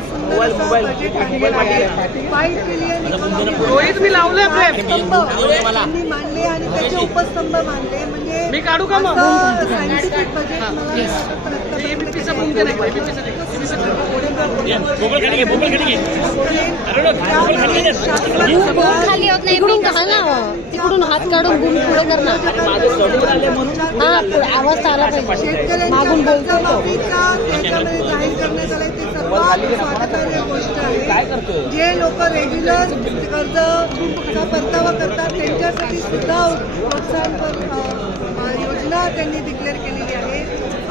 सुंदर असं बजेट आणलेलं आहे. 5 ट्रिलियन रोहित मी लावले स्तंभ त्यांनी मांडले आणि त्याचे उपस्तंभ मांडले. म्हणजे मी काढू का मग? सायंटिफिक बजेट मला बीपीचं मुमकिन आहे खाली होत नाही मी कहा ना तिकडून हात काढून गुण पुढे करणार हा आवाज आला पाहिजे मागून बोलतो त्याच्यामध्ये जाहीर करण्यात आलंय ते सर्वात स्वागतार्ह गोष्ट आहे. जे लोक रेग्युलर कर्जचा परतावा करतात त्यांच्यासाठी सुद्धा प्रोत्साहनपर योजना त्यांनी डिक्लेअर केलेली आहे.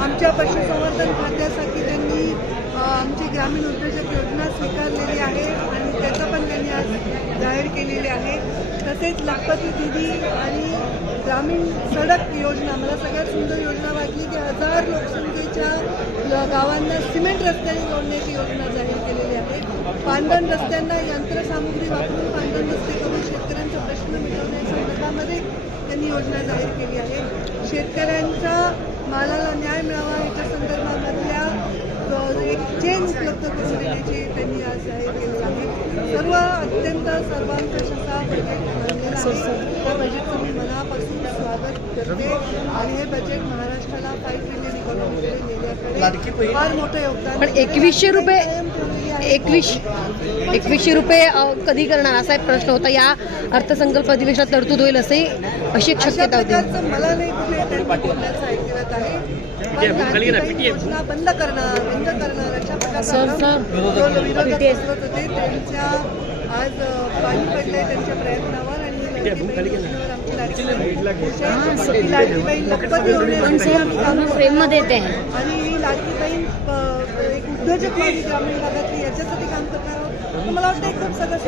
आमच्या पशुसंवर्धन खात्यासाठी त्यांनी आमची ग्रामीण उद्योजक योजना स्वीकारलेली आहे आणि त्याचं पण त्यांनी आज जाहीर केलेली आहे. तसेच लाखपती दिदी आणि ग्रामीण सडक योजना मला सगळ्यात सुंदर योजना वाटली की 1000 लोकसंख्येच्या गावांना सिमेंट रस्त्याने जोडण्याची योजना जाहीर केलेली आहे. पांढरण रस्त्यांना यंत्रसामुग्री वापरून पांढरण रस्ते करून शेतकऱ्यांचा प्रश्न मिटवण्याच्या संदर्भामध्ये त्यांनी योजना जाहीर केली आहे. शेतकऱ्यांच्या मालाला न्याय मिळावा याच्या संदर्भामधल्या एक चेन उपलब्ध करून देण्याची त्यांनी आज जाहीर केली आहे. सर्व अत्यंत सर्वांकष असा बजेट मांडलेला आहे. त्या बजेटचं मी मनापासून स्वागत करते आणि हे बजेट महाराष्ट्राला 5 ट्रिलियन इकॉनॉमीकडे नेण्याकडे फार मोठं योगदान. पण 2100 रुपये कधी करणार असा एक प्रश्न होता. या अर्थसंकल्प अधिवेशनात तरतूद होईल अशी एक शक्यता होती. मला नाही कुठे त्यांनी बोलण्याचं ऐकण्यात आहे. योजना बंद करणार अशा प्रकारचा विरोधक करत होते. त्यांच्या आज पाणी पडलंय त्यांच्या प्रयत्नावर आणि लाडकी बहीण लखपती होण्यासाठी फ्रेम मध्ये येते आणि ही लाडकी बहीण एक उद्योजक माझी ग्रामीण भागातली याच्यासाठी काम करणार आहोत. मला वाटतं खूप सगळं